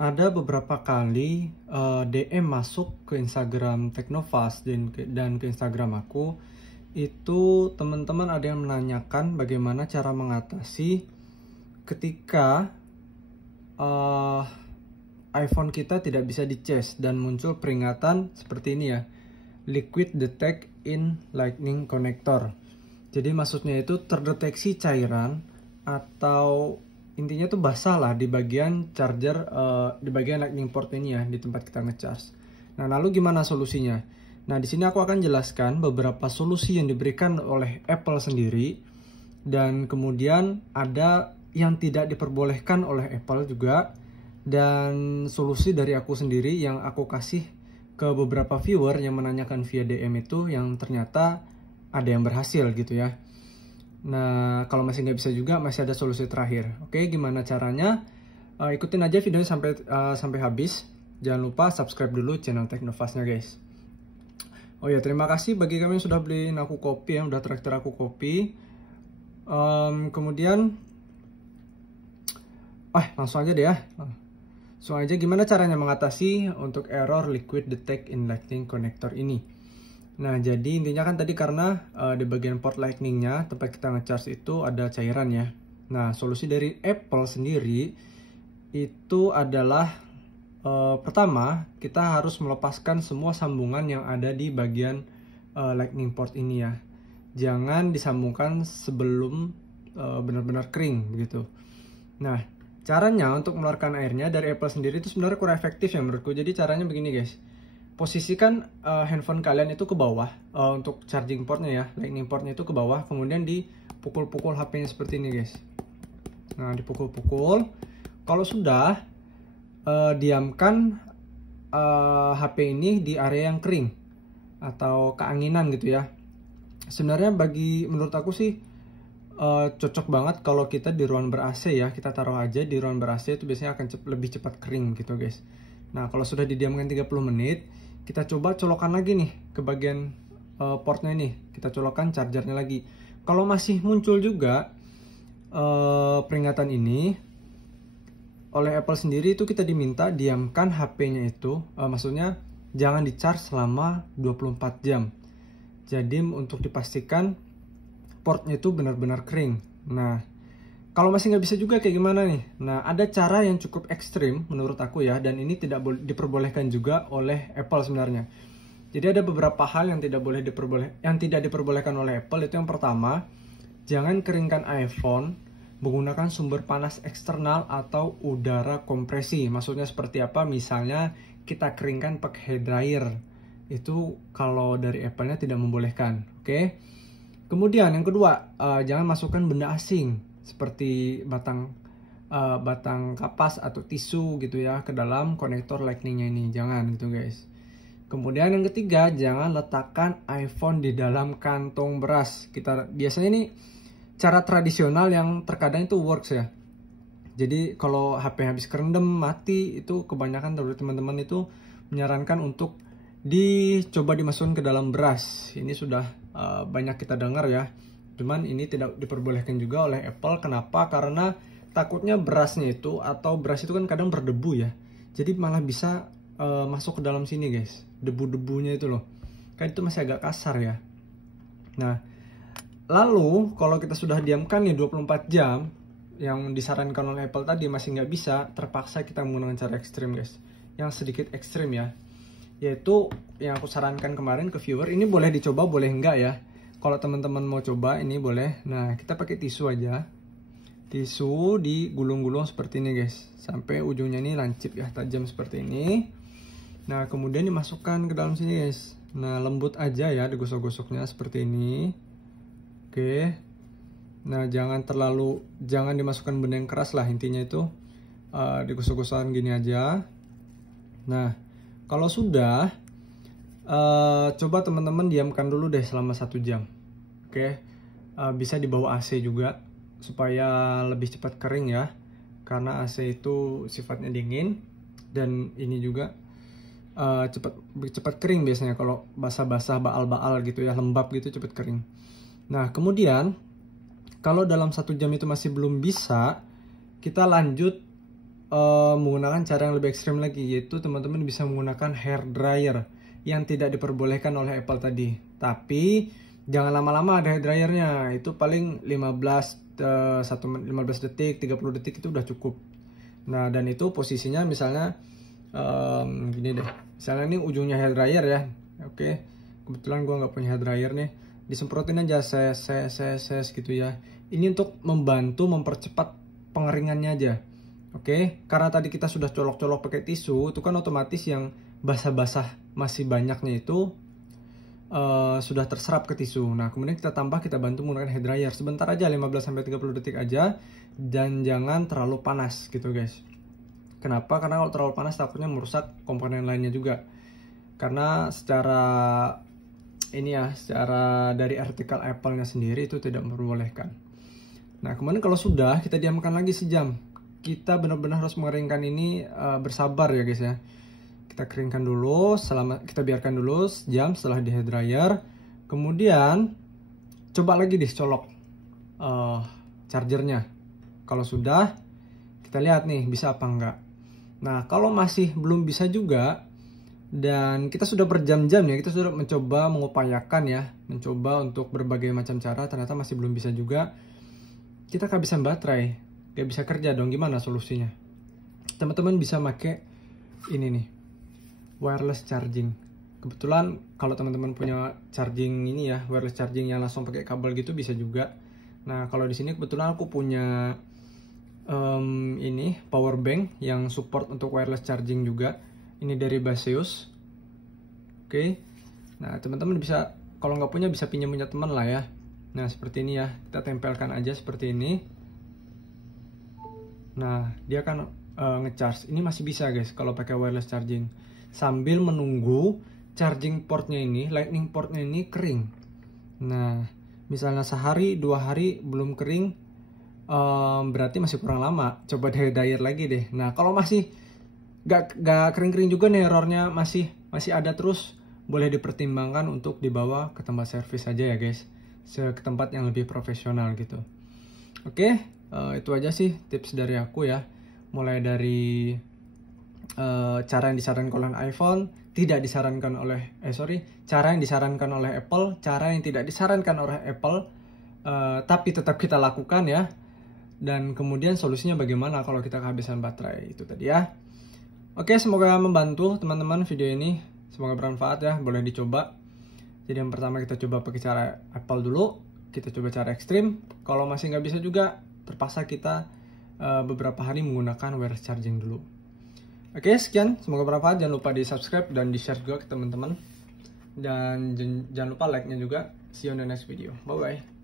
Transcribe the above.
Ada beberapa kali DM masuk ke Instagram Teknovas dan ke Instagram aku. Itu teman-teman ada yang menanyakan bagaimana cara mengatasi ketika iPhone kita tidak bisa dicas dan muncul peringatan seperti ini ya, liquid detect in lightning connector. Jadi maksudnya itu terdeteksi cairan atau intinya tuh basah lah di bagian charger, di bagian lightning port ini ya, di tempat kita ngecharge. Nah, lalu gimana solusinya? Nah, di sini aku akan jelaskan beberapa solusi yang diberikan oleh Apple sendiri, dan kemudian ada yang tidak diperbolehkan oleh Apple juga, dan solusi dari aku sendiri yang aku kasih ke beberapa viewer yang menanyakan via DM itu, yang ternyata ada yang berhasil gitu ya. Nah, kalau masih nggak bisa juga, masih ada solusi terakhir. Oke, gimana caranya? Ikutin aja videonya sampai habis. Jangan lupa subscribe dulu channel Teknovasnya guys. Oh ya, terima kasih bagi kalian yang sudah beliin aku kopi, yang udah traktir aku kopi. Kemudian, langsung aja deh ya. Langsung aja, gimana caranya mengatasi untuk error liquid detect in lightning connector ini? Nah, jadi intinya kan tadi karena di bagian port lightningnya tempat kita ngecharge itu ada cairan ya. Nah, solusi dari Apple sendiri itu adalah pertama, kita harus melepaskan semua sambungan yang ada di bagian lightning port ini ya. Jangan disambungkan sebelum benar-benar kering begitu. Nah, caranya untuk mengeluarkan airnya dari Apple sendiri itu sebenarnya kurang efektif ya menurutku. Jadi caranya begini guys. Posisikan handphone kalian itu ke bawah untuk charging portnya ya, lightning portnya itu ke bawah, kemudian dipukul-pukul HP-nya seperti ini guys. Nah, dipukul-pukul. Kalau sudah, diamkan HP ini di area yang kering atau keanginan gitu ya. Sebenarnya menurut aku sih cocok banget kalau kita di ruang ber-AC ya. Kita taruh aja di ruang ber-AC, itu biasanya akan lebih cepat kering gitu guys. Nah, kalau sudah didiamkan 30 menit, kita coba colokkan lagi nih ke bagian portnya ini. Kita colokkan chargernya lagi. Kalau masih muncul juga peringatan ini oleh Apple sendiri, itu kita diminta diamkan HP-nya itu, maksudnya jangan di-charge selama 24 jam. Jadi untuk dipastikan portnya itu benar-benar kering. Nah, kalau masih nggak bisa juga kayak gimana nih? Nah, ada cara yang cukup ekstrim menurut aku ya, dan ini tidak diperbolehkan juga oleh Apple sebenarnya. Jadi ada beberapa hal yang tidak diperbolehkan oleh Apple. Itu yang pertama, jangan keringkan iPhone menggunakan sumber panas eksternal atau udara kompresi. Maksudnya seperti apa? Misalnya kita keringkan pakai hair dryer. Itu kalau dari Apple-nya tidak membolehkan. Oke. Kemudian yang kedua, jangan masukkan benda asing seperti batang kapas atau tisu gitu ya ke dalam konektor lightningnya ini, jangan gitu guys. Kemudian yang ketiga, jangan letakkan iPhone di dalam kantong beras. Biasanya ini cara tradisional yang terkadang itu works ya. Jadi kalau HP habis kerendam mati, itu kebanyakan dari teman-teman itu menyarankan untuk dicoba dimasukkan ke dalam beras. Ini sudah banyak kita dengar ya. Cuman ini tidak diperbolehkan juga oleh Apple. Kenapa? Karena takutnya berasnya itu, atau beras itu kan kadang berdebu ya. Jadi malah bisa masuk ke dalam sini guys. Debu-debunya itu loh. Kan itu masih agak kasar ya. Nah, lalu kalau kita sudah diamkan nih 24 jam, yang disarankan oleh Apple tadi masih nggak bisa, terpaksa kita menggunakan cara ekstrim guys. Yang sedikit ekstrim ya. Yaitu yang aku sarankan kemarin ke viewer, ini boleh dicoba, boleh enggak ya. Kalau teman-teman mau coba ini boleh. Nah, kita pakai tisu aja. Tisu digulung-gulung seperti ini guys. Sampai ujungnya ini lancip ya, tajam seperti ini. Nah, kemudian dimasukkan ke dalam sini guys. Nah, lembut aja ya digosok-gosoknya seperti ini. Oke. Nah, jangan dimasukkan benda yang keras lah, intinya itu digosok-gosokkan gini aja. Nah, kalau sudah, coba teman-teman diamkan dulu deh selama 1 jam. Oke. Bisa di bawah AC juga supaya lebih cepat kering ya, karena AC itu sifatnya dingin, dan ini juga cepat kering biasanya kalau basah-basah, baal-baal gitu ya, lembab gitu, cepat kering. Nah, kemudian kalau dalam 1 jam itu masih belum bisa, kita lanjut menggunakan cara yang lebih ekstrim lagi, yaitu teman-teman bisa menggunakan hair dryer yang tidak diperbolehkan oleh Apple tadi. Tapi jangan lama-lama ada hair dryernya, itu paling 15 detik, 30 detik itu udah cukup. Nah, dan itu posisinya misalnya gini deh, misalnya ini ujungnya hair dryer ya. Oke, kebetulan gua nggak punya hair dryer nih, disemprotin aja ses gitu ya. Ini untuk membantu mempercepat pengeringannya aja. Oke, karena tadi kita sudah colok-colok pakai tisu, itu kan otomatis yang basah-basah masih banyaknya itu sudah terserap ke tisu. Nah, kemudian kita tambah, kita bantu menggunakan hair dryer sebentar aja, 15-30 detik aja, dan jangan terlalu panas gitu guys. Kenapa? Karena kalau terlalu panas takutnya merusak komponen lainnya juga. Karena secara ini ya, secara dari artikel Apple-nya sendiri itu tidak memperbolehkan. Nah, kemudian kalau sudah, kita diamkan lagi sejam. Kita benar-benar harus mengeringkan ini bersabar ya guys ya. Kita keringkan dulu, kita biarkan dulu sejam setelah di hair dryer. Kemudian coba lagi colok chargernya. Kalau sudah, kita lihat nih bisa apa enggak. Nah, kalau masih belum bisa juga, dan kita sudah berjam-jam ya, kita sudah mencoba mengupayakan ya, mencoba untuk berbagai macam cara, ternyata masih belum bisa juga, kita kehabisan baterai, gak bisa kerja dong. Gimana solusinya? Teman-teman bisa pakai ini nih, wireless charging. Kebetulan kalau teman-teman punya charging ini ya, wireless charging yang langsung pakai kabel gitu bisa juga. Nah, kalau di sini kebetulan aku punya ini power bank yang support untuk wireless charging juga. Ini dari Baseus. Oke. Nah, teman-teman bisa, kalau nggak punya bisa pinjam punya teman lah ya. Nah, seperti ini ya. Kita tempelkan aja seperti ini. Nah, dia akan ngecharge. Ini masih bisa guys kalau pakai wireless charging. Sambil menunggu charging portnya ini, lightning portnya ini kering. Nah, misalnya sehari, 2 hari belum kering, berarti masih kurang lama. Coba hair dryer lagi deh. Nah, kalau masih gak kering-kering juga nih, errornya masih ada terus, boleh dipertimbangkan untuk dibawa ke tempat servis aja ya guys, ke tempat yang lebih profesional gitu. Oke, itu aja sih tips dari aku ya, mulai dari cara yang disarankan oleh iPhone, cara yang disarankan oleh Apple, cara yang tidak disarankan oleh Apple, tapi tetap kita lakukan ya. Dan kemudian solusinya bagaimana kalau kita kehabisan baterai, itu tadi ya. Oke, semoga membantu teman-teman video ini, semoga bermanfaat ya, boleh dicoba. Jadi yang pertama kita coba pakai cara Apple dulu, kita coba cara ekstrim. Kalau masih nggak bisa juga, terpaksa kita beberapa hari menggunakan wireless charging dulu. Oke, sekian, semoga bermanfaat. Jangan lupa di subscribe dan di share juga ke teman-teman, dan jangan lupa like-nya juga. See you on the next video, bye bye.